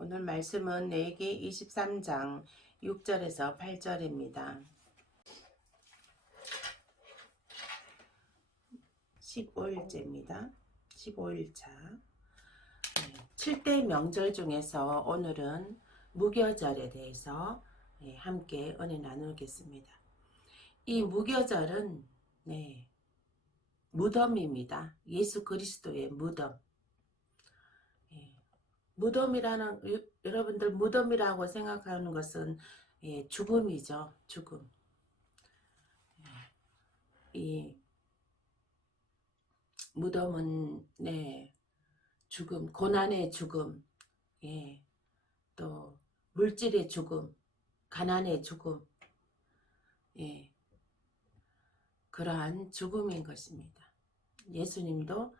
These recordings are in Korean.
오늘 말씀은 레위기 23장 6절에서 8절입니다. 15일째입니다. 15일차. 7대 명절 중에서 오늘은 무교절에 대해서 함께 은혜 나누겠습니다. 이 무교절은 무덤입니다. 예수 그리스도의 무덤. 무덤이라는, 여러분들 무덤이라고 생각하는 것은 죽음이죠. 죽음. 이 무덤은 죽음, 고난의 죽음, 또 물질의 죽음, 가난의 죽음, 그러한 죽음인 것입니다. 예수님도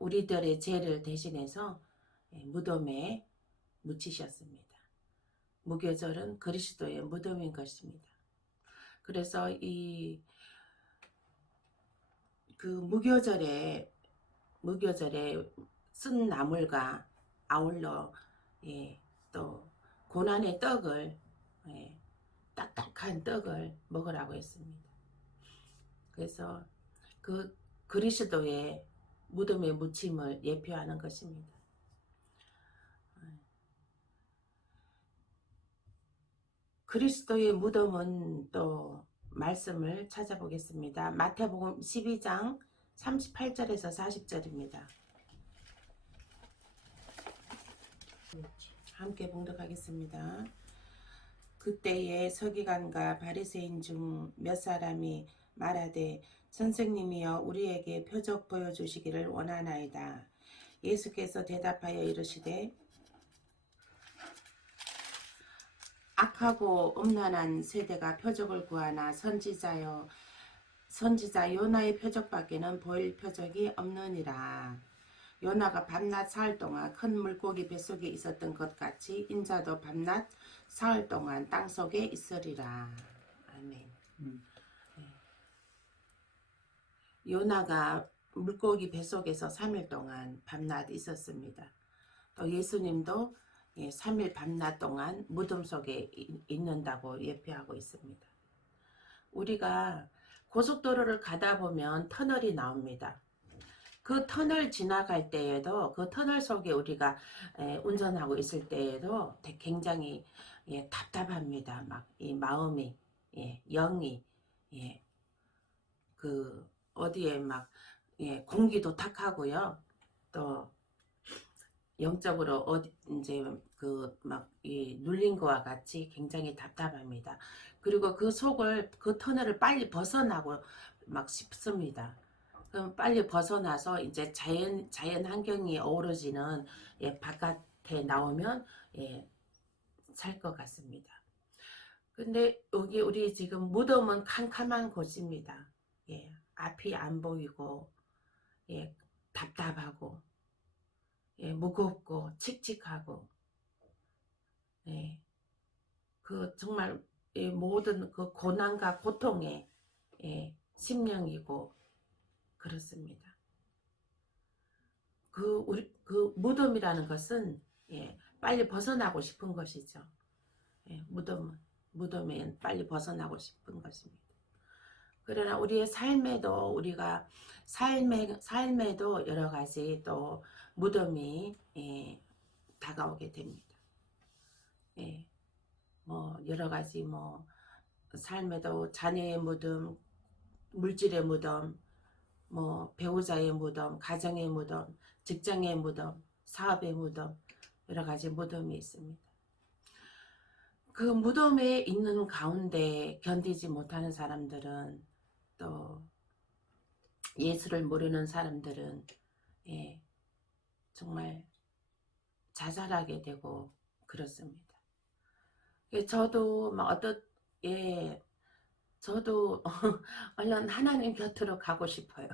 우리들의 죄를 대신해서 무덤에 묻히셨습니다. 무교절은 그리스도의 무덤인 것입니다. 그래서 그 무교절에 쓴 나물과 아울러 또 고난의 떡을 딱딱한 떡을 먹으라고 했습니다. 그래서 그 그리스도의 무덤에 묻힘을 예표하는 것입니다. 그리스도의 무덤은 또 말씀을 찾아보겠습니다. 마태복음 12장 38절에서 40절입니다. 함께 봉독하겠습니다. 그때에 서기관과 바리새인 중 몇 사람이 말하되 선생님이여 우리에게 표적 보여주시기를 원하나이다. 예수께서 대답하여 이르시되 악하고 음란한 세대가 표적을 구하나 선지자 요나의 표적밖에는 보일 표적이 없느니라. 요나가 밤낮 사흘 동안 큰 물고기 뱃속에 있었던 것 같이 인자도 밤낮 사흘 동안 땅속에 있으리라. 아멘. 요나가 물고기 뱃속에서 3일 동안 밤낮 있었습니다. 또 예수님도 3일 밤낮 동안 무덤 속에 있는다고 예표하고 있습니다. 우리가 고속도로를 가다 보면 터널이 나옵니다. 그 터널 지나갈 때에도 그 터널 속에 우리가 운전하고 있을 때에도 굉장히 답답합니다. 막 이 마음이 영이 그 어디에 막 공기도 탁하고요. 또 영적으로 어디 이제 그 막 눌린 것과 같이 굉장히 답답합니다. 그리고 그 터널을 빨리 벗어나고 막 싶습니다. 그럼 빨리 벗어나서 이제 자연 환경이 어우러지는 바깥에 나오면 살 것 같습니다. 근데 여기 우리 지금 무덤은 캄캄한 곳입니다. 앞이 안 보이고 답답하고 무겁고 칙칙하고 그 정말 모든 그 고난과 고통의 심령이고 그렇습니다. 그 무덤이라는 것은 빨리 벗어나고 싶은 것이죠. 무덤에 빨리 벗어나고 싶은 것입니다. 그러나 우리의 삶에도 우리가 삶에도 여러 가지 또 무덤이 다가오게 됩니다. 뭐 여러 가지 뭐 삶에도 자녀의 무덤, 물질의 무덤, 뭐 배우자의 무덤, 가정의 무덤, 직장의 무덤, 사업의 무덤, 여러 가지 무덤이 있습니다. 그 무덤에 있는 가운데 견디지 못하는 사람들은 또 예수를 모르는 사람들은 정말 자살하게 되고 그렇습니다. 저도 막 저도 얼른 하나님 곁으로 가고 싶어요.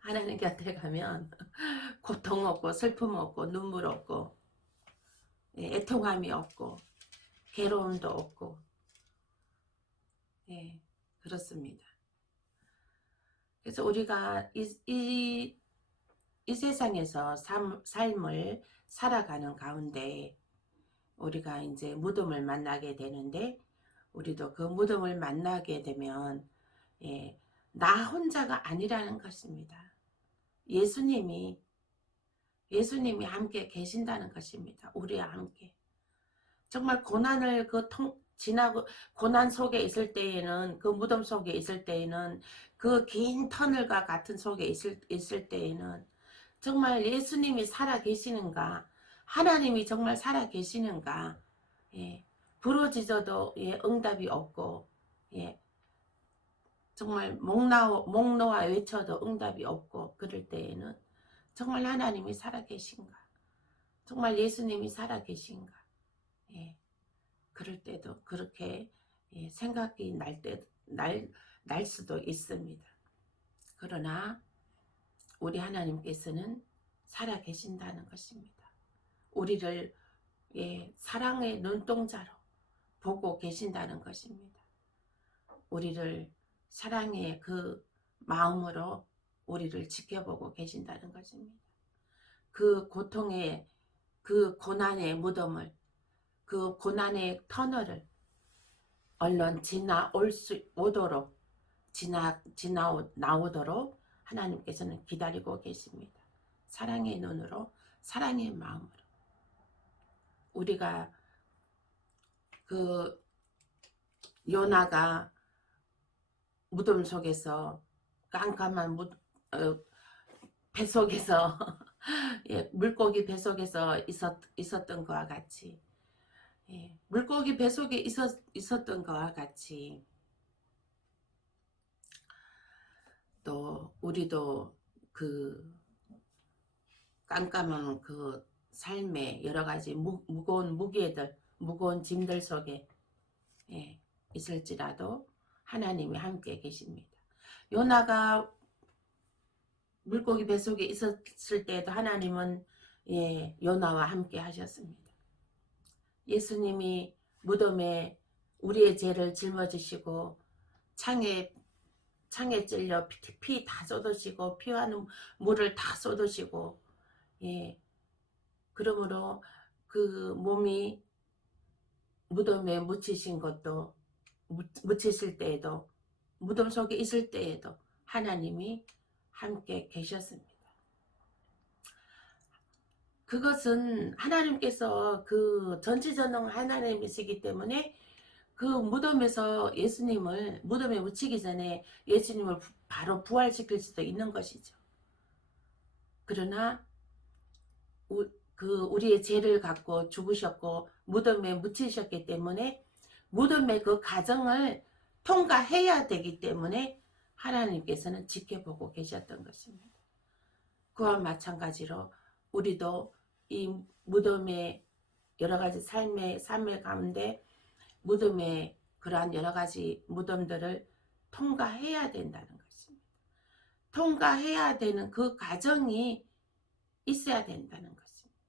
하나님 곁에 가면 고통 없고 슬픔 없고 눈물 없고 애통함이 없고 괴로움도 없고 그렇습니다. 그래서 우리가 이 이 세상에서 삶을 살아가는 가운데 우리가 이제 무덤을 만나게 되는데, 우리도 그 무덤을 만나게 되면 예, 나 혼자가 아니라는 것입니다. 예수님이 함께 계신다는 것입니다. 우리와 함께. 정말 고난을 지나고 고난 속에 있을 때에는, 그 무덤 속에 있을 때에는, 그 긴 터널과 같은 속에 있을 때에는 정말 예수님이 살아 계시는가, 하나님이 정말 살아 계시는가, 예, 부르짖어도 예, 응답이 없고, 예, 정말 목 놓아 외쳐도 응답이 없고, 그럴 때에는 정말 하나님이 살아 계신가, 정말 예수님이 살아 계신가, 예, 그럴 때도 그렇게 예, 생각이 날 수도 있습니다. 그러나 우리 하나님께서는 살아 계신다는 것입니다. 우리를 예, 사랑의 눈동자로 보고 계신다는 것입니다. 우리를 사랑의 그 마음으로 우리를 지켜보고 계신다는 것입니다. 그 고통의, 그 고난의 무덤을, 그 고난의 터널을 얼른 나오도록 하나님께서는 기다리고 계십니다. 사랑의 눈으로, 사랑의 마음으로. 우리가 그 요나가 무덤 속에서, 깜깜한 뱃속에서 예, 물고기 뱃속에서 있었던 것과 같이, 예, 물고기 뱃속에 있었던 것과 같이, 또 우리도 그 깜깜한 그 삶의 여러 가지 무거운 무게들, 무거운 짐들 속에 예, 있을지라도 하나님이 함께 계십니다. 요나가 물고기 뱃속에 있었을 때에도 하나님은 예, 요나와 함께 하셨습니다. 예수님이 무덤에 우리의 죄를 짊어지시고 창에 찔려 피 다 쏟으시고, 피와 물을 다 쏟으시고, 예, 그러므로 그 몸이 무덤에 묻히신 것도, 묻히실 때에도, 무덤 속에 있을 때에도 하나님이 함께 계셨습니다. 그것은 하나님께서 그 전지전능 하나님이시기 때문에 그 무덤에서 예수님을, 무덤에 묻히기 전에 예수님을 바로 부활시킬 수도 있는 것이죠. 그러나 우리의 죄를 갖고 죽으셨고 무덤에 묻히셨기 때문에 무덤의 그 과정을 통과해야 되기 때문에 하나님께서는 지켜보고 계셨던 것입니다. 그와 마찬가지로 우리도 이 무덤의 여러 가지 삶의 가운데 무덤의 그러한 여러 가지 무덤들을 통과해야 된다는 것입니다. 통과해야 되는 그 과정이 있어야 된다는 것입니다.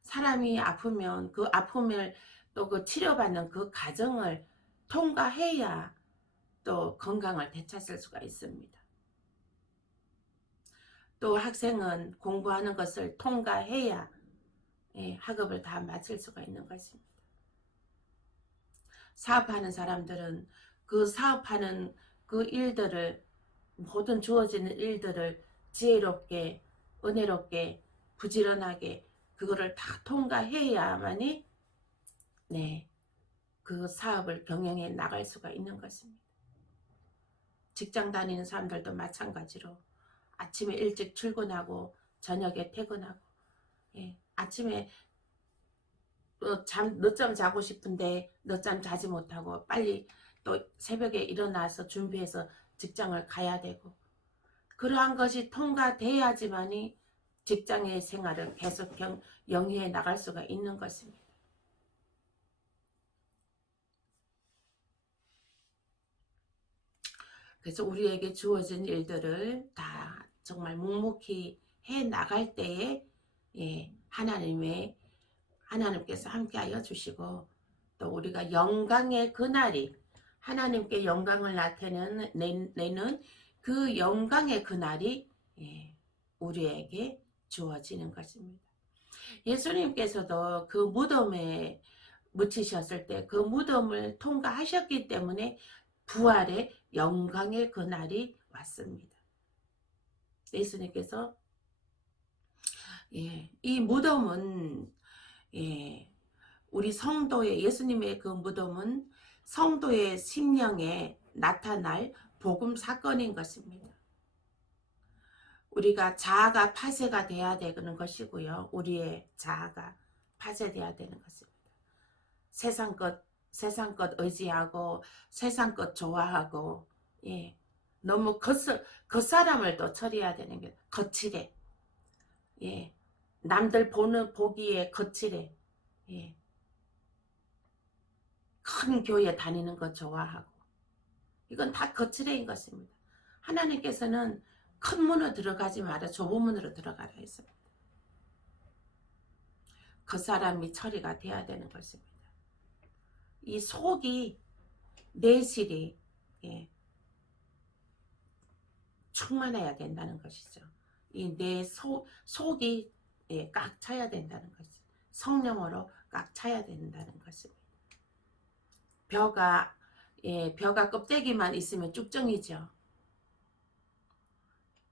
사람이 아프면 그 아픔을 또 그 치료받는 그 과정을 통과해야 또 건강을 되찾을 수가 있습니다. 또 학생은 공부하는 것을 통과해야 예, 학업을 다 마칠 수가 있는 것입니다. 사업하는 사람들은 그 사업하는 그 일들을, 모든 주어지는 일들을 지혜롭게, 은혜롭게, 부지런하게 그거를 다 통과해야만이 네, 그 사업을 경영해 나갈 수가 있는 것입니다. 직장 다니는 사람들도 마찬가지로 아침에 일찍 출근하고 저녁에 퇴근하고, 예, 아침에 늦잠 자고 싶은데 늦잠 자지 못하고 빨리 또 새벽에 일어나서 준비해서 직장을 가야 되고, 그러한 것이 통과돼야지만이 직장의 생활을 계속 영위해 나갈 수가 있는 것입니다. 그래서 우리에게 주어진 일들을 다 정말 묵묵히 해 나갈 때에 예, 하나님께서 함께하여 주시고, 또 우리가 영광의 그날이, 하나님께 영광을 내는 그 영광의 그날이 예, 우리에게 주어지는 것입니다. 예수님께서도 그 무덤에 묻히셨을 때 그 무덤을 통과하셨기 때문에 부활의 영광의 그날이 왔습니다. 예수님께서 이 무덤은 우리 성도의 예수님의 그 무덤은 성도의 심령에 나타날 복음 사건인 것입니다. 우리가 자아가 파쇄가 돼야 되는 것이고요. 우리의 자아가 파쇄돼야 되는 것입니다. 세상 것 의지하고 세상 것 좋아하고 너무 겉사람을 또 처리해야 되는 게 거칠해. 남들 보기에 거칠해. 큰 교회 다니는 거 좋아하고 이건 다 거칠해인 것입니다. 하나님께서는 큰 문으로 들어가지 마라 좁은 문으로 들어가라 했습니다. 겉사람이 처리가 돼야 되는 것입니다. 이 속이 내실이 충만해야 된다는 것이죠. 이 내 속이 꽉 차야 된다는 것이죠. 성령으로 꽉 차야 된다는 것입니다. 벼가 껍데기만 있으면 쭉정이죠.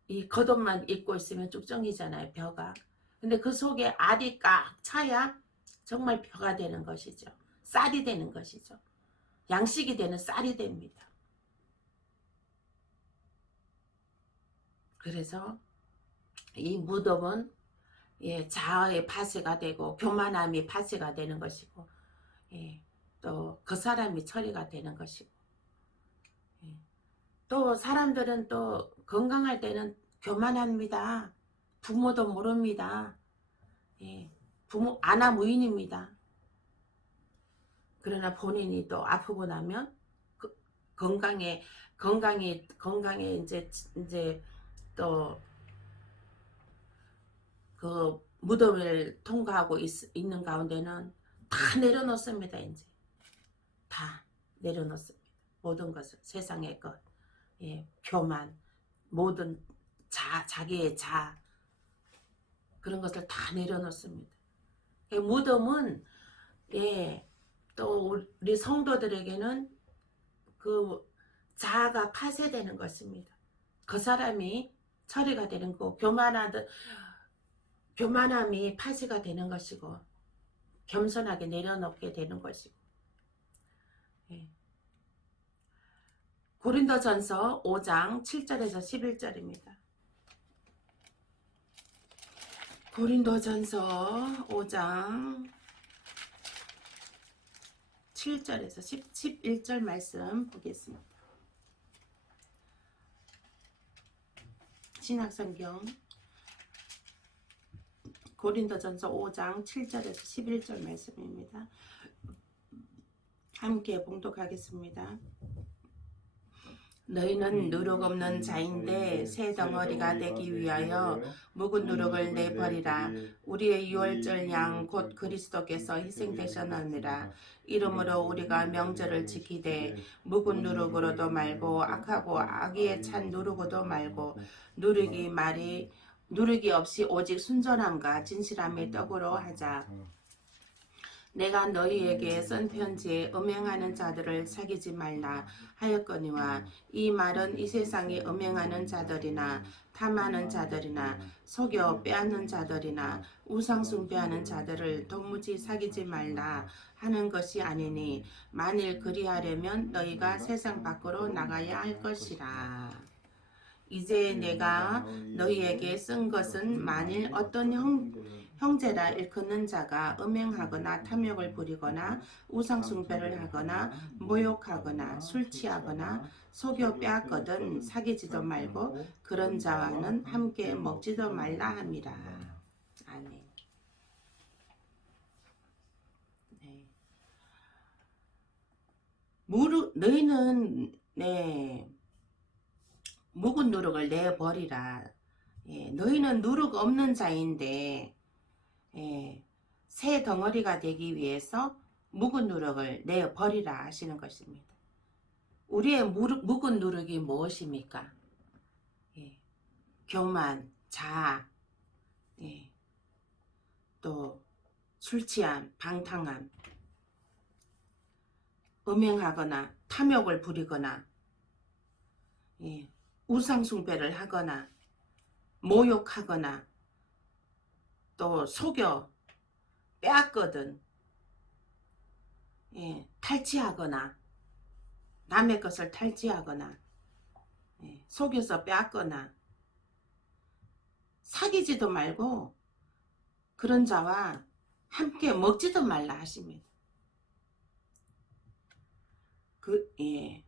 이 겉옷만 입고 있으면 쭉정이잖아요. 벼가. 근데 그 속에 알이 꽉 차야 정말 벼가 되는 것이죠. 쌀이 되는 것이죠. 양식이 되는 쌀이 됩니다. 그래서 이 무덤은 자아의 파쇄가 되고 교만함이 파쇄가 되는 것이고 또 그 사람이 처리가 되는 것이고 또 사람들은 또 건강할 때는 교만합니다. 부모도 모릅니다. 부모 아나무인입니다. 그러나 본인이 또 아프고 나면 건강에 이제 또 그 무덤을 통과하고 있는 가운데는 다 내려놓습니다. 이제 다 내려놓습니다. 모든 것을 세상의 것, 교만, 모든 자기의 그런 것을 다 내려놓습니다. 무덤은 또 우리 성도들에게는 그 자아가 파쇄되는 것입니다. 그 사람이 처리가 되는 거, 교만함이 파쇄가 되는 것이고 겸손하게 내려놓게 되는 것이고 고린도전서 5장 7절에서 11절입니다. 고린도전서 5장 7절에서 11절 말씀 보겠습니다. 신약성경 고린도전서 5장 7절에서 11절 말씀입니다. 함께 봉독하겠습니다. 너희는 누룩 없는 자인데 새 덩어리가 되기 위하여 묵은 누룩을 내버리라. 우리의 유월절 양 곧 그리스도께서 희생되셨느니라. 이러므로 우리가 명절을 지키되 묵은 누룩으로도 말고 악하고 악의에 찬 누룩으로도 말고 누룩이 없이 오직 순전함과 진실함의 떡으로 하자. 내가 너희에게 쓴 편지에 음행하는 자들을 사귀지 말라 하였거니와 이 말은 이 세상에 음행하는 자들이나 탐하는 자들이나 속여 빼앗는 자들이나 우상 숭배하는 자들을 도무지 사귀지 말라 하는 것이 아니니 만일 그리하려면 너희가 세상 밖으로 나가야 할 것이라. 이제 내가 너희에게 쓴 것은 만일 어떤 형제라 일컫는 자가 음행하거나 탐욕을 부리거나 우상숭배를 하거나 모욕하거나 술 취하거나 속여 빼앗거든 사귀지도 말고 그런 자와는 함께 먹지도 말라 함이라. 아멘. 너희는 묵은 누룩을 내버리라. 너희는 누룩 없는 자인데 새 덩어리가 되기 위해서 묵은 누룩을 내버리라 하시는 것입니다. 우리의 묵은 누룩이 무엇입니까? 교만, 자아, 예, 또 술취함, 방탕함, 음행하거나 탐욕을 부리거나, 예, 우상숭배를 하거나 모욕하거나 또 속여 빼앗거든, 예, 탈취하거나 남의 것을 탈취하거나, 예, 속여서 빼앗거나 사귀지도 말고 그런 자와 함께 먹지도 말라 하십니다. 예,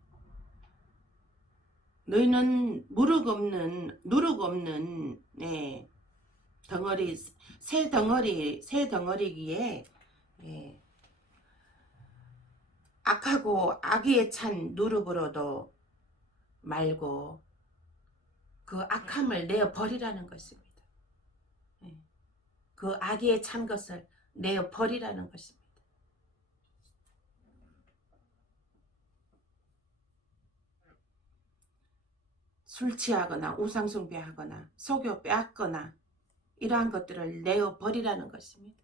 너희는 누룩 없는 예, 덩어리, 새 덩어리기에, 예, 악하고 악의에 찬 누룩으로도 말고 그 악함을 내어 버리라는 것입니다. 예, 그 악의에 찬 것을 내어 버리라는 것입니다. 술 취하거나 우상숭배하거나 속여 빼앗거나 이러한 것들을 내어 버리라는 것입니다.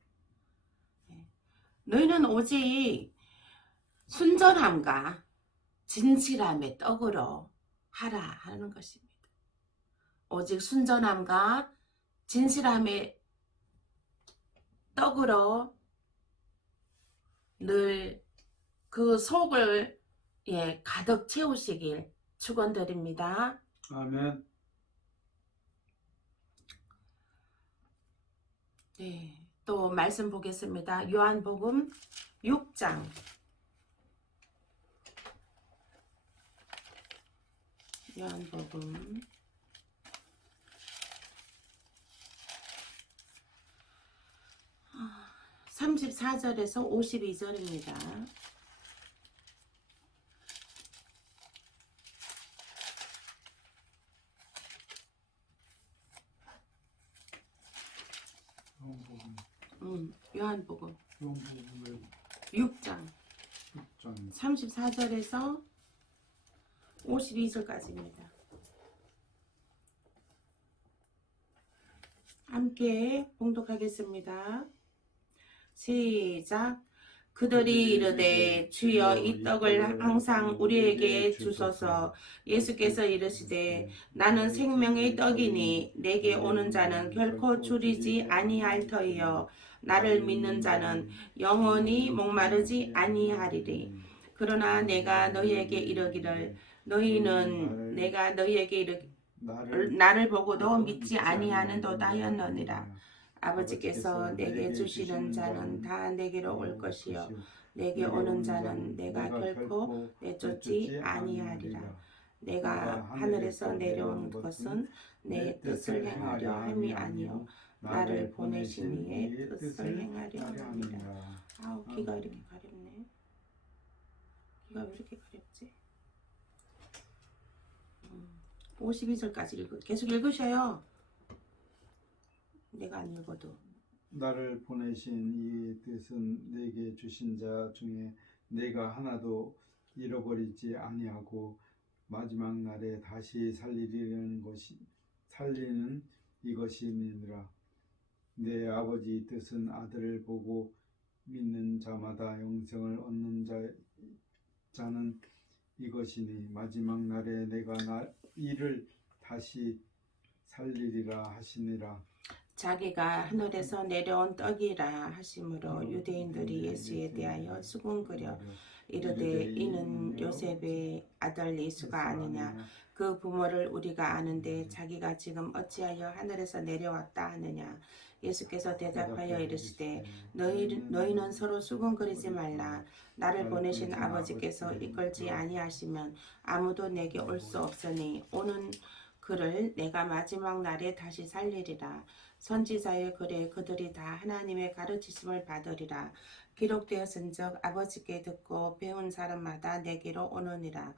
예, 너희는 오직 순전함과 진실함의 떡으로 하라 하는 것입니다. 오직 순전함과 진실함의 떡으로 늘 그 속을, 예, 가득 채우시길 축원드립니다. 아멘. 네, 또 말씀 보겠습니다. 요한복음 6장. 요한복음 34절에서 52절입니다. 요한복음 6장 34절에서 52절까지입니다. 함께 봉독하겠습니다. 시작. 그들이 이르되 주여 이 떡을 항상 우리에게 주소서. 예수께서 이르시되 나는 생명의 떡이니 내게 오는 자는 결코 줄이지 아니할 터이요 나를 믿는 자는 영원히 목마르지 아니하리리. 그러나 내가 너희에게 이르기를 너희는 내가 너희에게 이르기를 나를 보고도 믿지 아니하는도다 하였느니라. 아버지께서 내게 주시는 자는 다 내게로 올 것이요 내게 오는 자는 내가 결코 내쫓지 아니하리라. 내가 하늘에서 내려온 것은 내 뜻을 행하려 함이 아니요 나를 보내신 이의 뜻을 행하려 함이라. 아우, 귀가 이렇게 가렵네. 귀가 왜 이렇게 가렵지? 52절까지 계속 읽으셔요. 내가 안 읽어도. 나를 보내신 이 뜻은 내게 주신 자 중에 내가 하나도 잃어버리지 아니하고 마지막 날에 다시 살리는 이것이니라. 내 아버지 뜻은 아들을 보고 믿는 자마다 영생을 얻는 자는 이것이니 마지막 날에 내가 이를 다시 살리리라 하시니라. 자기가 하늘에서 내려온 떡이라 하심으로 유대인들이 예수에 대하여 수군거려 이르되 이는 요셉의 아들 예수가 아니냐. 그 부모를 우리가 아는데 자기가 지금 어찌하여 하늘에서 내려왔다 하느냐. 예수께서 대답하여 이르시되 너희는 서로 수군거리지 말라. 나를 보내신 아버지께서 이끌지 아니하시면 아무도 내게 올 수 없으니 오는 그를 내가 마지막 날에 다시 살리리라. 선지자의 글에 그들이 다 하나님의 가르치심을 받으리라. 기록되었은즉 아버지께 듣고 배운 사람마다 내게로 오느니라.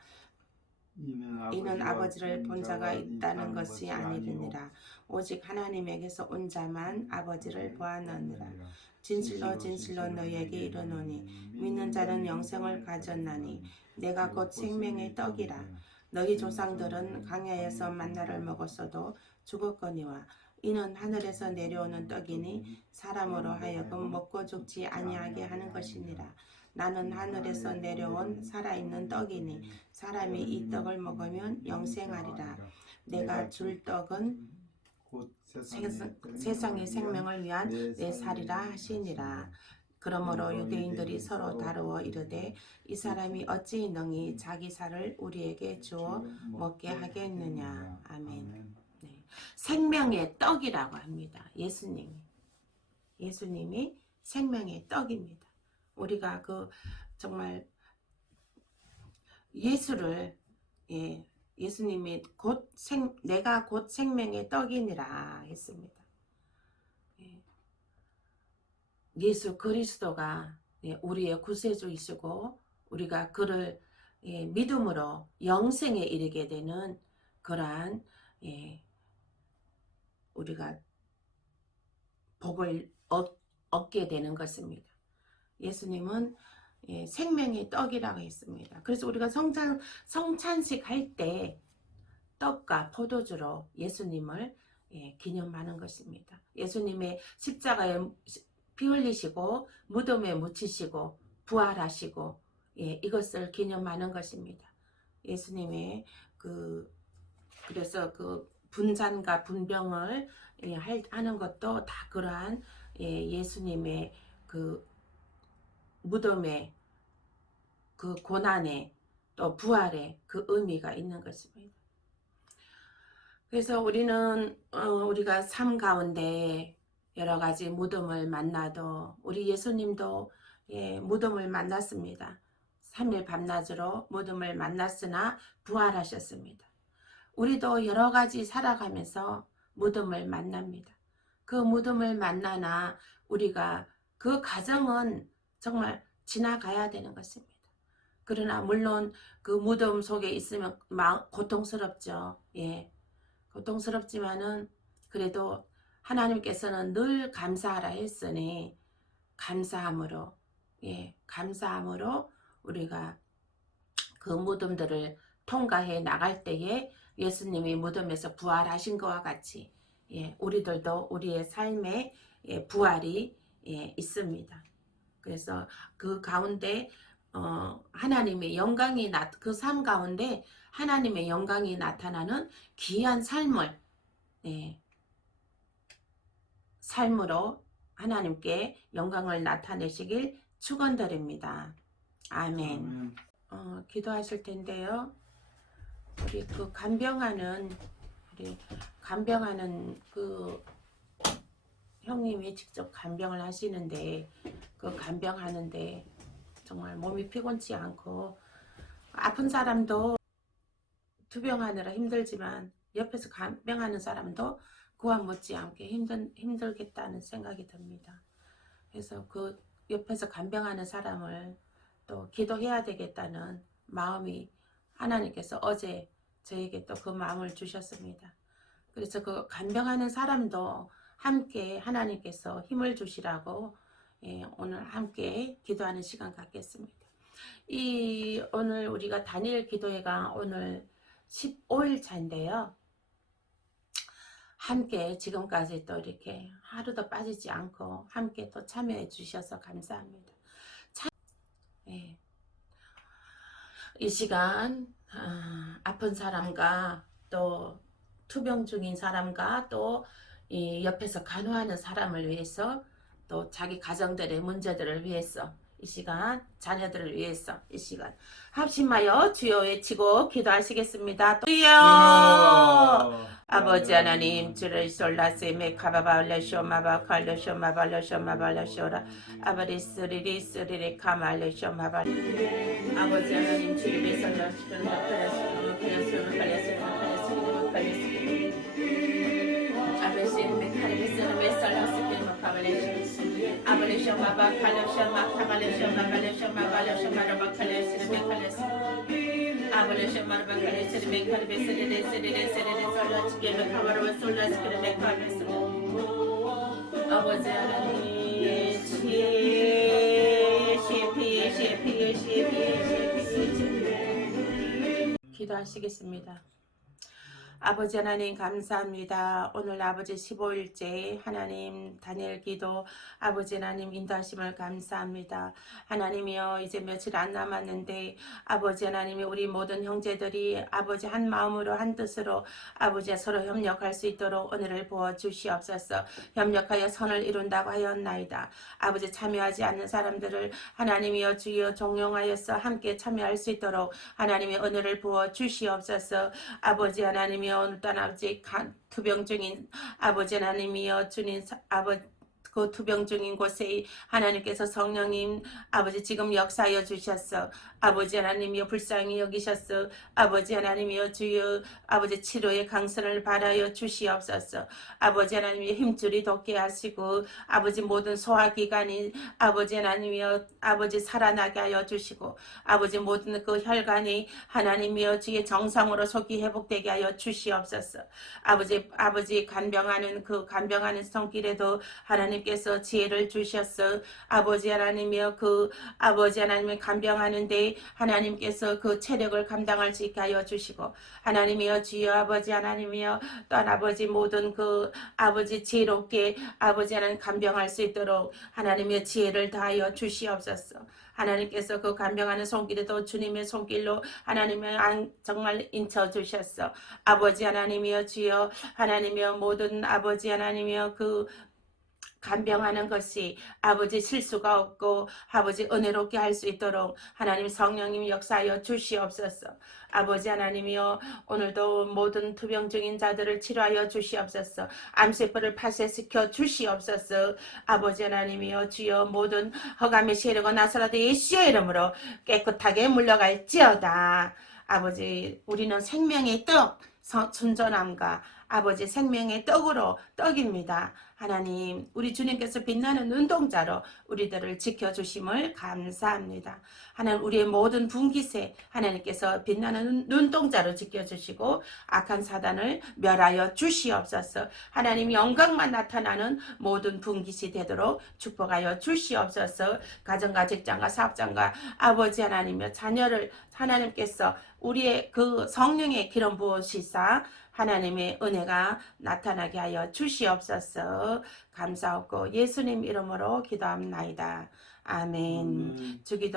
이는 아버지를 본 자가 있다는 것이 아니니라. 오직 하나님에게서 온 자만 아버지를 보았느니라. 진실로 진실로 너희에게 이르노니 믿는 자는 영생을 가졌나니 내가 곧 생명의 떡이라. 너희 조상들은 광야에서 만나를 먹었어도 죽었거니와 이는 하늘에서 내려오는 떡이니 사람으로 하여금 먹고 죽지 아니하게 하는 것이니라. 나는 하늘에서 내려온 살아있는 떡이니 사람이 이 떡을 먹으면 영생하리라. 내가 줄 떡은 곧 세상의 생명을 위한 내 살이라 하시니라. 그러므로 유대인들이 서로 다루어 이르되 이 사람이 어찌 능히 자기 살을 우리에게 주어 먹게 하겠느냐. 아멘. 네. 생명의 떡이라고 합니다. 예수님이 생명의 떡입니다. 우리가 정말 예수를 예수님이 내가 곧 생명의 떡이니라 했습니다. 예수 그리스도가 우리의 구세주이시고 우리가 그를 믿음으로 영생에 이르게 되는 그러한 우리가 복을 얻게 되는 것입니다. 예수님은 생명의 떡이라고 했습니다. 그래서 우리가 성찬식 할 때 떡과 포도주로 예수님을 기념하는 것입니다. 예수님의 십자가에 피 흘리시고 무덤에 묻히시고 부활하시고 이것을 기념하는 것입니다. 예수님의 그래서 분잔과 분병을 하는 것도 다 그러한 예수님의 무덤의 고난에 또 부활에 의미가 있는 것입니다. 그래서 우리가 삶 가운데 여러 가지 무덤을 만나도 우리 예수님도 무덤을 만났습니다. 3일 밤낮으로 무덤을 만났으나 부활하셨습니다. 우리도 여러 가지 살아가면서 무덤을 만납니다. 그 무덤을 만나나 우리가 그 과정은 정말 지나가야 되는 것입니다. 그러나 물론 그 무덤 속에 있으면 고통스럽죠. 고통스럽지만은 그래도 하나님께서는 늘 감사하라 했으니 감사함으로 우리가 그 무덤들을 통과해 나갈 때에 예수님이 무덤에서 부활하신 것과 같이 우리들도 우리의 삶에 부활이 있습니다. 그래서 그 가운데 하나님의 영광이 그 삶 가운데 하나님의 영광이 나타나는 귀한 삶으로 하나님께 영광을 나타내시길 축원드립니다. 아멘. 기도하실 텐데요. 우리 간병하는 그 형님이 직접 간병을 하시는데 그 간병하는데 정말 몸이 피곤치 않고 아픈 사람도 투병하느라 힘들지만 옆에서 간병하는 사람도 그와 못지않게 힘들겠다는 생각이 듭니다. 그래서 그 옆에서 간병하는 사람을 또 기도해야 되겠다는 마음이 하나님께서 어제 저에게 또 그 마음을 주셨습니다. 그래서 그 간병하는 사람도 함께 하나님께서 힘을 주시라고 오늘 함께 기도하는 시간 갖겠습니다. 오늘 우리가 다니엘 기도회가 오늘 15일 차인데요. 함께 지금까지 또 이렇게 하루도 빠지지 않고 함께 또 참여해 주셔서 감사합니다. 이 시간 아픈 사람과 또 투병 중인 사람과 또 옆에서 간호하는 사람을 위해서 또 자기 가정들의 문제들을 위해서 이 시간 자녀들을 위해서 이 시간 합심하여 주여 외치고 기도하시겠습니다. 주여 아버지 하나님 주를 솔라세메 카바발레쇼 마바칼레쇼 마발레쇼 마발레쇼라 아바리스리리 스리리 카말레쇼 마발 아버지 하나님 주를 위해서 나시는 나타나시는 그녀스러운 갈려스러운 아버지 메카리스는 메살라스키는 마카발레쇼 아발레쇼 마바칼레쇼 마카발레쇼 마발레쇼 마발레쇼 마라바칼레스는 메칼레스 아발레쇼 마라바칼레스는 메칼레스는 세레레 솔라치게는 카바르와 솔라치게는 메칼레스 아버지 하나님 시피에 기도하시겠습니다. 아버지 하나님 감사합니다. 오늘 아버지 15일째 하나님 다니엘 기도 아버지 하나님 인도하심을 감사합니다. 하나님이여 이제 며칠 안 남았는데 아버지 하나님이 우리 모든 형제들이 아버지 한 마음으로 한 뜻으로 아버지 서로 협력할 수 있도록 은혜를 부어 주시옵소서. 협력하여 선을 이룬다고 하였나이다. 아버지 참여하지 않는 사람들을 하나님이여 주여 종용하여서 함께 참여할 수 있도록 하나님의 은혜를 부어 주시옵소서. 아버지 하나님이여 오늘 또한 아버지 투병 중인 아버지 하나님이여 주님 아버지 그 투병 중인 곳에 하나님께서 성령님 아버지 지금 역사하여 주셨어. 아버지 하나님이여 불쌍히 여기셨어. 아버지 하나님이여 주여 아버지 치료의 강선을 바라여 주시옵소서. 아버지 하나님이여 힘줄이 돋게 하시고 아버지 모든 소화기관이 아버지 하나님이여 아버지 살아나게 하여 주시고 아버지 모든 그 혈관이 하나님이여 주의 정상으로 속히 회복되게 하여 주시옵소서. 아버지 간병하는 그 간병하는 손길에도 하나님께서 지혜를 주셨어. 아버지 하나님이여 그 아버지 하나님의 간병하는데 하나님께서 그 체력을 감당할 수 있게 하여 주시고 하나님이여 주여 아버지 하나님이여 또한 아버지 모든 그 아버지 지혜롭게 아버지 하나님 간병할 수 있도록 하나님의 지혜를 다하여 주시옵소서. 하나님께서 그 간병하는 손길에도 주님의 손길로 하나님의 정말 인쳐 주셨어. 아버지 하나님이여 주여 하나님이여 모든 아버지 하나님이여 그 간병하는 것이 아버지 실수가 없고 아버지 은혜롭게 할 수 있도록 하나님 성령님 역사하여 주시옵소서. 아버지 하나님이여 오늘도 모든 투병 중인 자들을 치료하여 주시옵소서. 암세포를 파쇄시켜 주시옵소서. 아버지 하나님이여 주여 모든 허감의 세력은 나사렛 예수의 이름으로 깨끗하게 물러갈지어다. 아버지 우리는 생명의 떡 순전함과 아버지 생명의 떡으로 떡입니다. 하나님 우리 주님께서 빛나는 눈동자로 우리들을 지켜주심을 감사합니다. 하나님 우리의 모든 분깃에 하나님께서 빛나는 눈동자로 지켜주시고 악한 사단을 멸하여 주시옵소서. 하나님 영광만 나타나는 모든 분깃이 되도록 축복하여 주시옵소서. 가정과 직장과 사업장과 아버지 하나님의 자녀를 하나님께서 우리의 그 성령의 기름 부으시사 하나님의 은혜가 나타나게 하여 주시옵소서. 감사하고 예수님 이름으로 기도합나이다. 아멘. 주기도